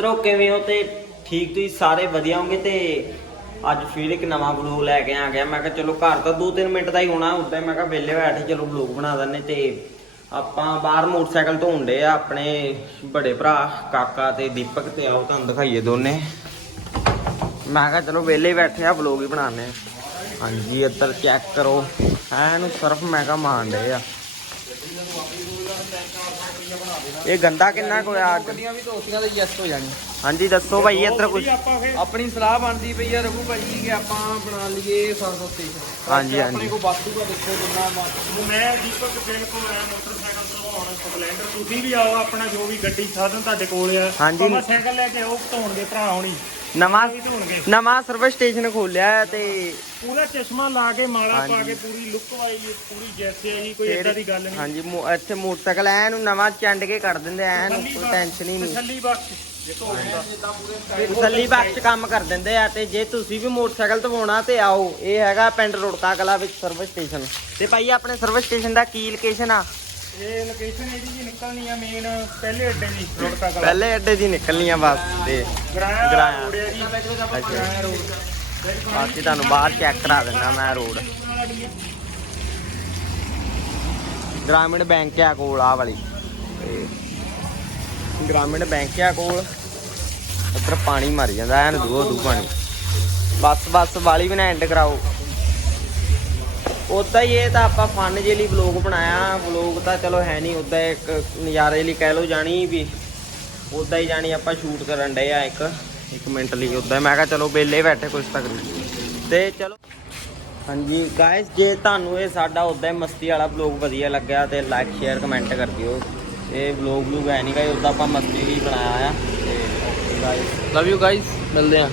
ਮਿੱਤਰੋ, ਕਿਵੇਂ ਹੋ ਤੇ ਠੀਕ ਤੁਸੀਂ ਸਾਰੇ ਵਧੀਆ ਹੋਗੇ ਤੇ ਅੱਜ ਫਿਰ ਇੱਕ ਨਵਾਂ ਬਲੌਗ ਲੈ ਕੇ ਆ ਗਿਆ। ਮੈਂ ਕਿਹਾ ਚਲੋ ਘਰ ਤਾਂ 2-3 ਮਿੰਟ ਦਾ ਹੀ ਹੋਣਾ, ਉਦਾਂ ਮੈਂ ਕਿਹਾ ਵਿਹਲੇ ਬੈਠੇ ਚਲੋ ਬਲੌਗ ਬਣਾ ਦਿੰਨੇ ਤੇ ਆਪਾਂ ਬਾਹਰ ਮੋਟਰਸਾਈਕਲ ਧੋਣ ਡੇ ਆ, ਆਪਣੇ ਬੜੇ ਭਰਾ, ਕਾਕਾ ਤੇ ਦੀਪਕ ਤੇ ਆਓ, ਤੁਹਾਨੂੰ ਦਿਖਾਈਏ ਦੋਨੇ। ਮੈਂ ਕਿਹਾ ਚਲੋ ਵਿਹਲੇ ਬੈਠੇ ਆ ਬਲੌਗ ਹੀ ਬਣਾਉਂਦੇ ਆ ਹਾਂਜੀ, ਇੱਧਰ ਚੈੱਕ ਕਰੋ। ਐਨੂੰ ਸਰਫ ਮੈਂ ਕਿਹਾ ਮਾਣ ਡੇ ਆ। ਇਹ ਗੰਦਾ ਕਿੰਨਾ ਕੁ ਅੱਜ? ਗੱਡੀਆਂ ਵੀ ਦੋਸਤੀਆਂ ਦੇ ਯੈਸ ਹੋ ਜਾਣੀ। ਹਾਂਜੀ ਦੱਸੋ ਭਾਈ ਇੱਧਰ ਕੁਝ ਆਪਣੀ ਸਲਾਹ ਬਣਦੀ ਪਈ ਆ ਰਘੂ ਭਾਈ ਕਿ ਆਪਾਂ ਬਣਾ ਲਈਏ ਸਟੇਸ਼ਨ ਹਾਂਜੀ, ਹਾਂਜੀ। ਆਪਣੇ ਕੋਲ ਵਾਧੂਗਾ ਦੇਖੋ ਜਿੰਨਾ ਮਰਜ਼ੀ ਮੈਂ ਦੀਪਕ ਸਿੰਘ ਕੋਲ ਆਇਆ ਮੋਟਰਸਾਈਕਲ ਧਵਾਉਣ ਸਪਲੈਂਡਰ ਤੁਸੀਂ ਵੀ ਆਓ ਆਪਣਾ ਜੋ ਵੀ ਗੱਡੀ ਸਾਧਨ ਤੁਹਾਡੇ ਕੋਲ ਆ। ਹਾਂਜੀ। ਭਾਵੇਂ ਸਾਈਕਲ ਲੈ ਕੇ ਆਓ ਧੋਣਗੇ ਭਰਾ ਹੋਣੀ। ਨਵਾਂ ਨਵਾਂ ਸਰਵਿਸ ਸਟੇਸ਼ਨ ਖੋਲਿਆ ਹੈ ਤੇ ਪੂਰਾ ਚਸ਼ਮਾ ਲਾ ਕੇ ਮਾਲਾ ਪਾ। ਕੇ ਪੂਰੀ ਲੁੱਕ ਆਈ ਪੂਰੀ ਜੈਸੇ ਆਈ ਕੋਈ ਏਦਾਂ ਦੀ ਗੱਲ ਨਹੀਂ। ਹਾਂਜੀ ਮੋ- ਇੱਥੇ ਮੋਟਰਸਾਈਕਲ ਐ ਨੂੰ ਨਵਾਂ ਚੰਡ ਕੇ ਕਰ ਦਿੰਦੇ ਐਨ ਕੋਈ ਟੈਨਸ਼ਨ ਹੀ ਨਹੀਂ। ਤਸੱਲੀ ਬਖਸ਼ ਜੇ ਧੋਣ ਦਾ ਤਸੱਲੀ ਬਖਸ਼ ਕੰਮ ਕਰ ਦਿੰਦੇ ਆ ਤੇ ਜੇ ਤੁਸੀਂ ਵੀ ਮੋਟਰਸਾਈਕਲ ਧਵਾਉਣਾ ਤੇ ਆਓ ਇਹ ਹੈਗਾ ਪਿੰਡ ਰੁੜਕਾ ਕਲਾ ਵਿੱਚ ਸਰਵਿਸ ਸਟੇਸ਼ਨ। ਤੇ ਭਾਈ ਆਪਣੇ ਸਰਵਿਸ ਸਟੇਸ਼ਨ ਦਾ ਕੀ ਲੋਕੇਸ਼ਨ ਆ? ਇਹ ਲੋਕੇਸ਼ਨ ਇਹਦੀ ਜੀ ਨਿਕਲਣੀ ਆ ਮੇਨ ਪਹਿਲੇ ਅੱਡੇ ਦੀ ਰੋਡਕਾ ਕਲਾ ਪਹਿਲੇ ਅੱਡੇ ਦੀ ਨਿਕਲਣੀ ਆ ਬਸ ਤੇ ਗਰਾਇਆ ਗਰਾਇਆ। ਰੋਡ ਹੈ ਜੀ। ਗਰਾਇਆ ਰੋਡ ਬਾਕੀ ਤੁਹਾਨੂੰ ਬਾਹਰ ਚੈੱਕ ਕਰਾ ਦਿੰਦਾ ਮੈਂ ਰੋਡ ਗ੍ਰਾਮੀਣ ਬੈਂਕ ਆ ਕੋਲ ਆ ਵਾਲੀ। ਤੇ ਗ੍ਰਾਮੀਣ ਬੈਂਕ ਆ ਕੋਲ। ਉੱਧਰ ਪਾਣੀ ਮਰ ਜਾਂਦਾ ਐਨ ਦੂਓ ਦੂ ਪਾਣੀ। ਬਸ ਬਸ ਵਾਲੀ ਵੀ ਨਾ ਐਂਡ ਕਰਾਓ। ਉਦਾਂ ਹੀ ਇਹ ਤਾਂ ਆਪਾਂ ਫਨ ਜੇ ਲਈ ਵਲੌਗ ਬਣਾਇਆ। ਵਲੌਗ ਤਾਂ ਚਲੋ ਹੈ ਨਹੀਂ, ਉਦਾਂ ਇੱਕ ਨਜ਼ਾਰੇ ਲਈ ਕਹਿ ਲਓ ਜਾਣੀ ਵੀ ਉਦਾਂ ਹੀ ਜਾਣੀ ਆਪਾਂ ਸ਼ੂਟ ਕਰਨ ਡਏ ਆ ਇੱਕ ਇੱਕ ਮਿੰਟ ਲਈ। ਉਦਾਂ ਮੈਂ ਕਿਹਾ ਚਲੋ ਵਿਹਲੇ ਬੈਠੇ ਕੁਝ ਤੱਕ ਤੇ ਚਲੋ। ਹਾਂਜੀ ਗਾਇਸ ਜੇ ਤੁਹਾਨੂੰ ਇਹ ਸਾਡਾ ਉਦਾਂ ਹੀ ਮਸਤੀ ਵਾਲਾ ਵਲੌਗ ਵਧੀਆ ਲੱਗਿਆ ਤੇ ਲਾਈਕ ਸ਼ੇਅਰ ਕਮੈਂਟ ਕਰ ਦਿਓ ਇਹ ਵਲੌਗ ਵਲੂਗ ਹੈ ਨਹੀਂ ਗਾਇਸ ਉਦਾਂ ਆਪਾਂ ਮਸਤੀ ਲਈ ਬਣਾਇਆ ਆ। ਤੇ ਗਾਇਸ ਲਵ ਯੂ ਗਾਇਸ ਮਿਲਦੇ ਆ।